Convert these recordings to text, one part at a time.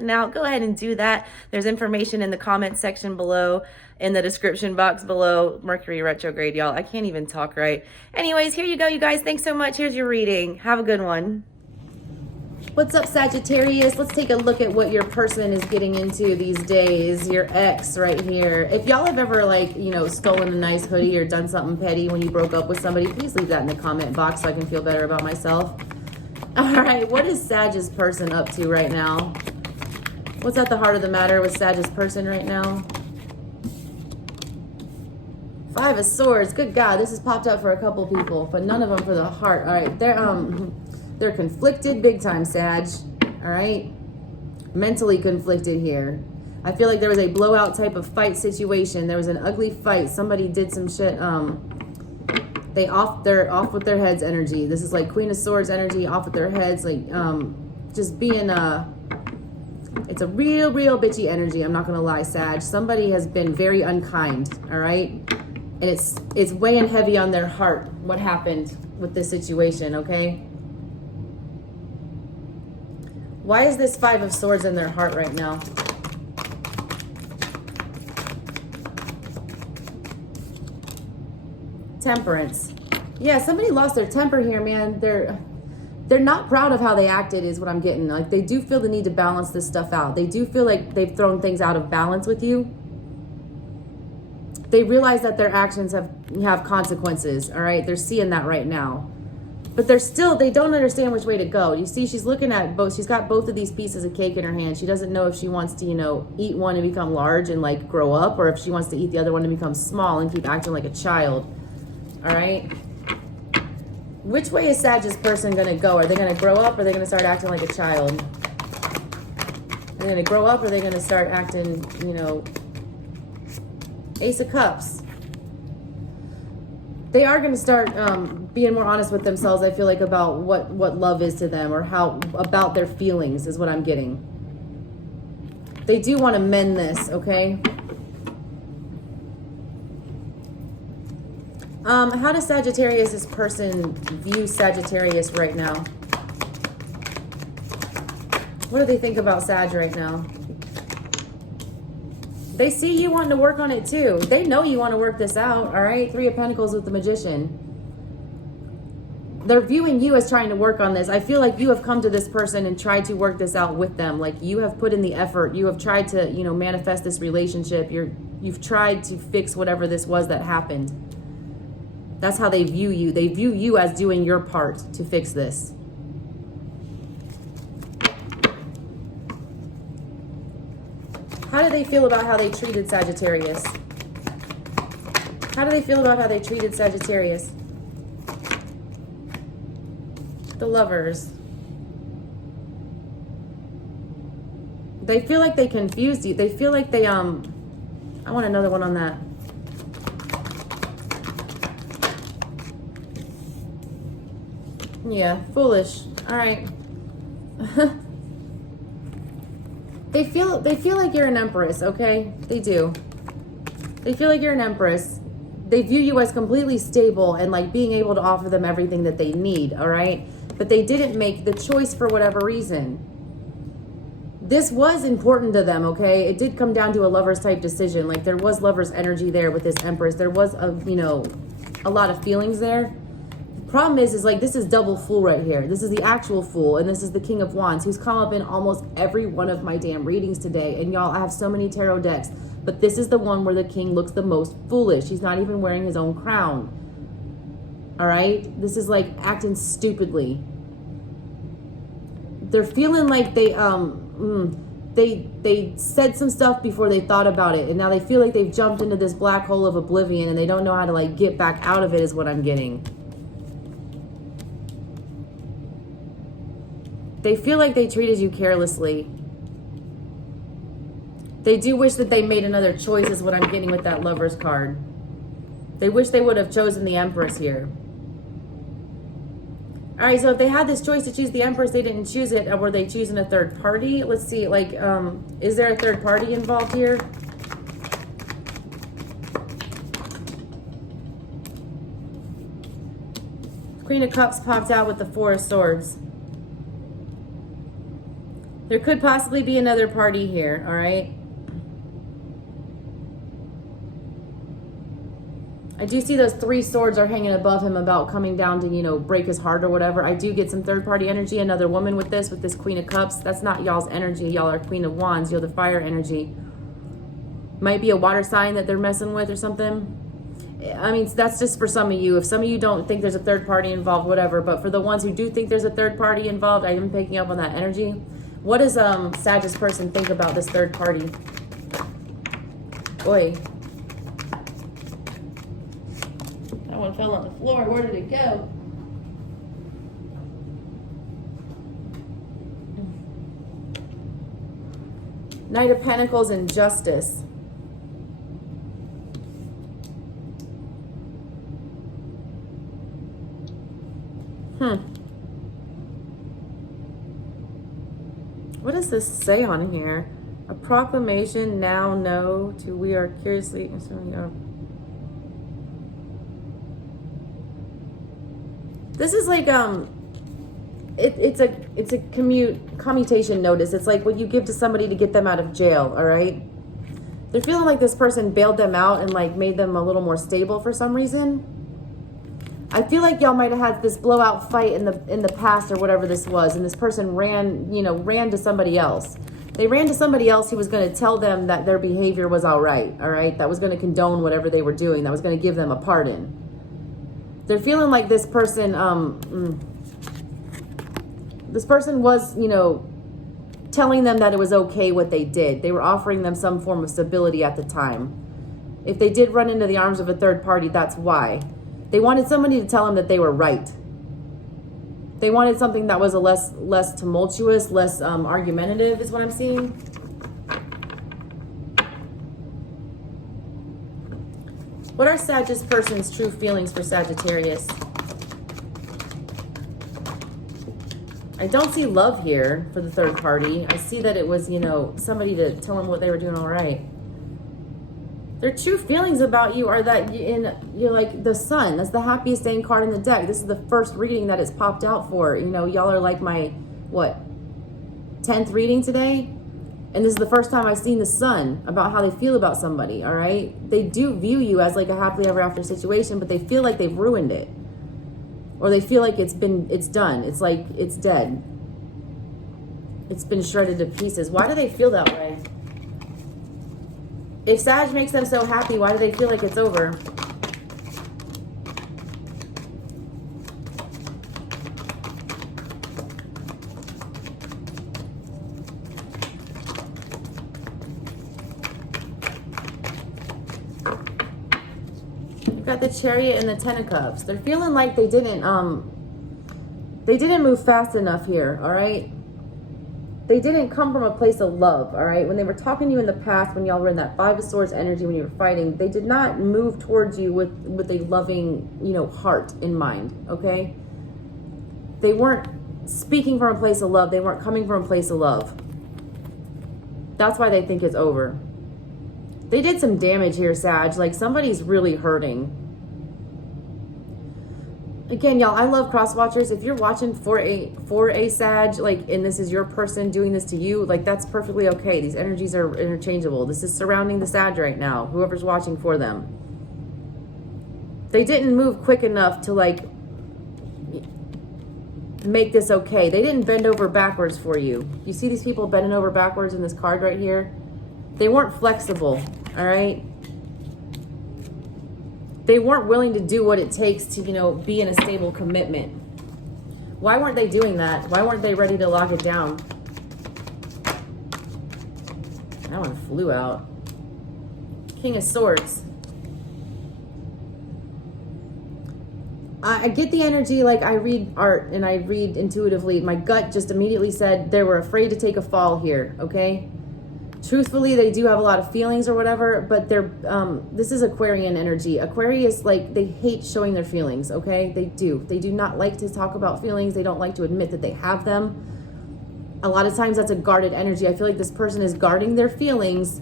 Now go ahead and do that. There's information in the comment section below, in the description box below. Mercury retrograde, y'all. I can't even talk right. Anyways, here you go, you guys. Thanks so much. Here's your reading. Have a good one. What's up, Sagittarius? Let's take a look at what your person is getting into these days. Your ex right here. If y'all have ever, like, you know, stolen a nice hoodie or done something petty when you broke up with somebody, please leave that in the comment box so I can feel better about myself. All right, what is Sag's person up to right now? What's at the heart of the matter with Sag's person right now? 5 of Swords. Good God, this has popped up for a couple people, but none of them for the heart. All right, they're conflicted big time, Sag. All right, mentally conflicted here. I feel like there was a blowout type of fight situation. There was an ugly fight. Somebody did some shit. They're off with their heads energy. This is like Queen of Swords energy, off with their heads, like just being it's a real bitchy energy. I'm not gonna lie, Sag. Somebody has been very unkind, all right? And it's weighing heavy on their heart, what happened with this situation, okay? Why is this 5 of Swords in their heart right now? Temperance. Yeah, somebody lost their temper here, man. They're not proud of how they acted is what I'm getting. Like, they do feel the need to balance this stuff out. They do feel like they've thrown things out of balance with you. They realize that their actions have consequences, all right? They're seeing that right now. But they don't understand which way to go. You see, she's looking at both. She's got both of these pieces of cake in her hand. She doesn't know if she wants to, you know, eat one and become large and, like, grow up, or if she wants to eat the other one and become small and keep acting like a child, all right? Which way is Sag's person going to go? Are they going to grow up, or are they going to start acting like a child? Are they going to grow up, or are they going to start acting, you know, Ace of Cups? They are going to start being more honest with themselves, I feel like, about what love is to them, or about their feelings is what I'm getting. They do want to mend this, okay? How does Sagittarius' person view Sagittarius right now? What do they think about Sag right now? They see you wanting to work on it too. They know you want to work this out, all right? 3 of Pentacles with the Magician. They're viewing you as trying to work on this. I feel like you have come to this person and tried to work this out with them. Like, you have put in the effort. You have tried to, you know, manifest this relationship. You've tried to fix whatever this was that happened. That's how they view you. They view you as doing your part to fix this. How do they feel about how they treated Sagittarius? How do they feel about how they treated Sagittarius? The Lovers. They feel like they confused you. They feel like they, I want another one on that. Yeah, foolish. All right. They feel like you're an empress, okay? They do. They feel like you're an empress. They view you as completely stable and like being able to offer them everything that they need, all right? But they didn't make the choice for whatever reason. This was important to them, okay? It did come down to a Lover's type decision. Like, there was Lover's energy there with this Empress. There was a lot of feelings there. Problem is like, this is double Fool right here. This is the actual Fool, and this is the King of Wands, who's come up in almost every one of my damn readings today. And y'all, I have so many tarot decks, but this is the one where the king looks the most foolish. He's not even wearing his own crown. All right? This is like acting stupidly. They're feeling like they said some stuff before they thought about it, and now they feel like they've jumped into this black hole of oblivion, and they don't know how to like get back out of it, is what I'm getting. They feel like they treated you carelessly. They do wish that they made another choice, is what I'm getting with that Lover's card. They wish they would have chosen the Empress here. All right, so if they had this choice to choose the Empress, they didn't choose it. Or were they choosing a third party? Let's see, like, is there a third party involved here? Queen of Cups popped out with the 4 of Swords. There could possibly be another party here, all right? I do see those 3 swords are hanging above him about coming down to, you know, break his heart or whatever. I do get some third party energy, another woman with this Queen of Cups. That's not y'all's energy. Y'all are Queen of Wands. You're the fire energy. Might be a water sign that they're messing with or something. I mean, that's just for some of you. If some of you don't think there's a third party involved, whatever. But for the ones who do think there's a third party involved, I am picking up on that energy. What does Sagittarius person think about this third party? Oi. That one fell on the floor. Where did it go? Knight of Pentacles and Justice. What does this say on here? A proclamation now know to we are curiously this is like it's a commutation notice. It's like what you give to somebody to get them out of jail, all right? They're feeling like this person bailed them out and like made them a little more stable for some reason. I feel like y'all might have had this blowout fight in the past or whatever this was, and this person ran to somebody else. They ran to somebody else who was going to tell them that their behavior was all right, that was going to condone whatever they were doing, that was going to give them a pardon. They're feeling like this person, was, telling them that it was okay what they did. They were offering them some form of stability at the time. If they did run into the arms of a third party, that's why. They wanted somebody to tell them that they were right. They wanted something that was a less tumultuous, less argumentative, is what I'm seeing. What are Sagittarius person's true feelings for Sagittarius? I don't see love here for the third party. I see that it was, somebody to tell them what they were doing all right. Their true feelings about you are that you're like the sun. That's the happiest dang card in the deck. This is the first reading that it's popped out for. Y'all are like my, 10th reading today? And this is the first time I've seen the sun about how they feel about somebody, all right? They do view you as like a happily ever after situation, but they feel like they've ruined it. Or they feel like it's done. It's like, it's dead. It's been shredded to pieces. Why do they feel that way? If Sag makes them so happy, why do they feel like it's over? You've got the Chariot and the Ten of Cups. They're feeling like they didn't move fast enough here, all right? They didn't come from a place of love, all right? When they were talking to you in the past, when y'all were in that Five of Swords energy, when you were fighting, they did not move towards you with a loving, heart in mind, okay? They weren't speaking from a place of love. They weren't coming from a place of love. That's why they think it's over. They did some damage here, Sag. Like, somebody's really hurting. Again, y'all, I love cross watchers. If you're watching for a Sag, and this is your person doing this to you, that's perfectly okay. These energies are interchangeable. This is surrounding the Sag right now, whoever's watching for them. They didn't move quick enough to, make this okay. They didn't bend over backwards for you. You see these people bending over backwards in this card right here? They weren't flexible, all right? They weren't willing to do what it takes to, be in a stable commitment. Why weren't they doing that? Why weren't they ready to lock it down? That one flew out. King of Swords. I get the energy, I read art and I read intuitively. My gut just immediately said they were afraid to take a fall here, okay? Truthfully, they do have a lot of feelings or whatever, but this is Aquarian energy. Aquarius, they hate showing their feelings, okay? They do. They do not like to talk about feelings. They don't like to admit that they have them. A lot of times that's a guarded energy. I feel like this person is guarding their feelings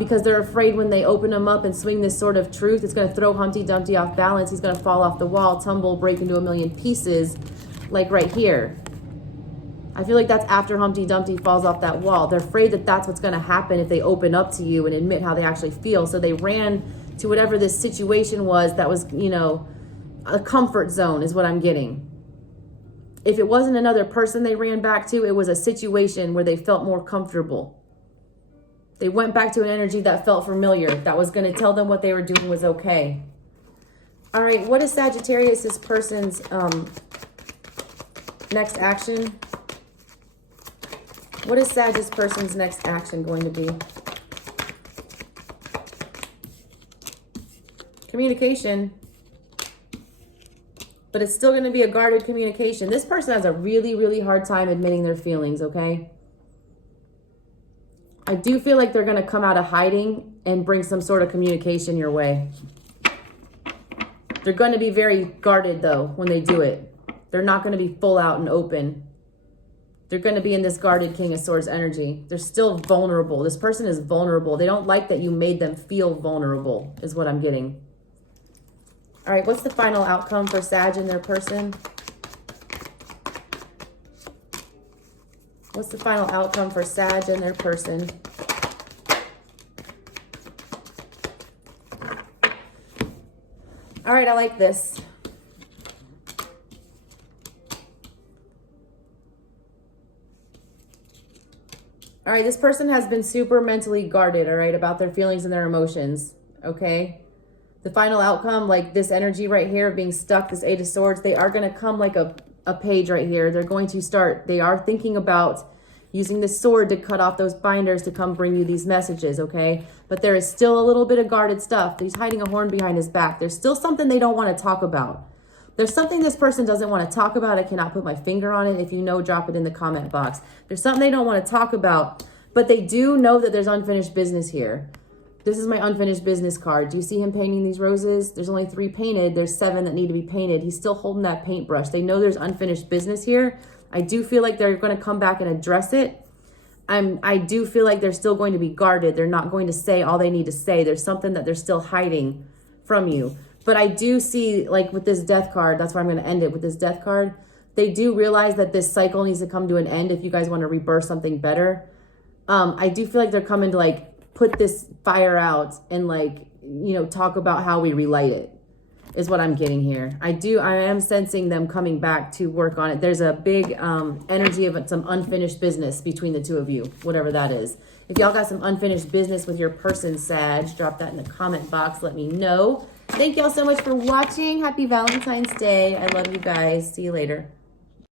because they're afraid when they open them up and swing this sort of truth, it's going to throw Humpty Dumpty off balance. He's going to fall off the wall, tumble, break into a million pieces, like right here. I feel like that's after Humpty Dumpty falls off that wall. They're afraid that that's what's going to happen if they open up to you and admit how they actually feel. So they ran to whatever this situation was that was, you know, a comfort zone is what I'm getting. If it wasn't another person they ran back to, it was a situation where they felt more comfortable. They went back to an energy that felt familiar, that was going to tell them what they were doing was okay. All right, what is Sagittarius, this person's next action? What is Sagittarius person's next action going to be? Communication. But it's still going to be a guarded communication. This person has a really, really hard time admitting their feelings, okay? I do feel like they're going to come out of hiding and bring some sort of communication your way. They're going to be very guarded, though, when they do it. They're not going to be full out and open. They're going to be in this guarded King of Swords energy. They're still vulnerable. This person is vulnerable. They don't like that you made them feel vulnerable, is what I'm getting. All right, what's the final outcome for Sag and their person? What's the final outcome for Sag and their person? All right, I like this. All right, this person has been super mentally guarded, all right, about their feelings and their emotions, okay? The final outcome, like this energy right here of being stuck, this Eight of Swords, they are going to come like a page right here. They're going to start, they are thinking about using this sword to cut off those binders to come bring you these messages, okay? But there is still a little bit of guarded stuff. He's hiding a horn behind his back. There's still something they don't want to talk about. There's something this person doesn't want to talk about. I cannot put my finger on it. If you know, drop it in the comment box. There's something they don't want to talk about, but they do know that there's unfinished business here. This is my unfinished business card. Do you see him painting these roses? There's only 3 painted. There's 7 that need to be painted. He's still holding that paintbrush. They know there's unfinished business here. I do feel like they're going to come back and address it. I do feel like they're still going to be guarded. They're not going to say all they need to say. There's something that they're still hiding from you. But I do see, like with this death card, that's where I'm going to end it with this death card. They do realize that this cycle needs to come to an end if you guys want to rebirth something better. I do feel like they're coming to like put this fire out and like, you know, talk about how we relight it is what I'm getting here. I am sensing them coming back to work on it. There's a big energy of some unfinished business between the two of you, whatever that is. If y'all got some unfinished business with your person, Sag, drop that in the comment box. Let me know. Thank y'all so much for watching. Happy Valentine's Day. I love you guys. See you later.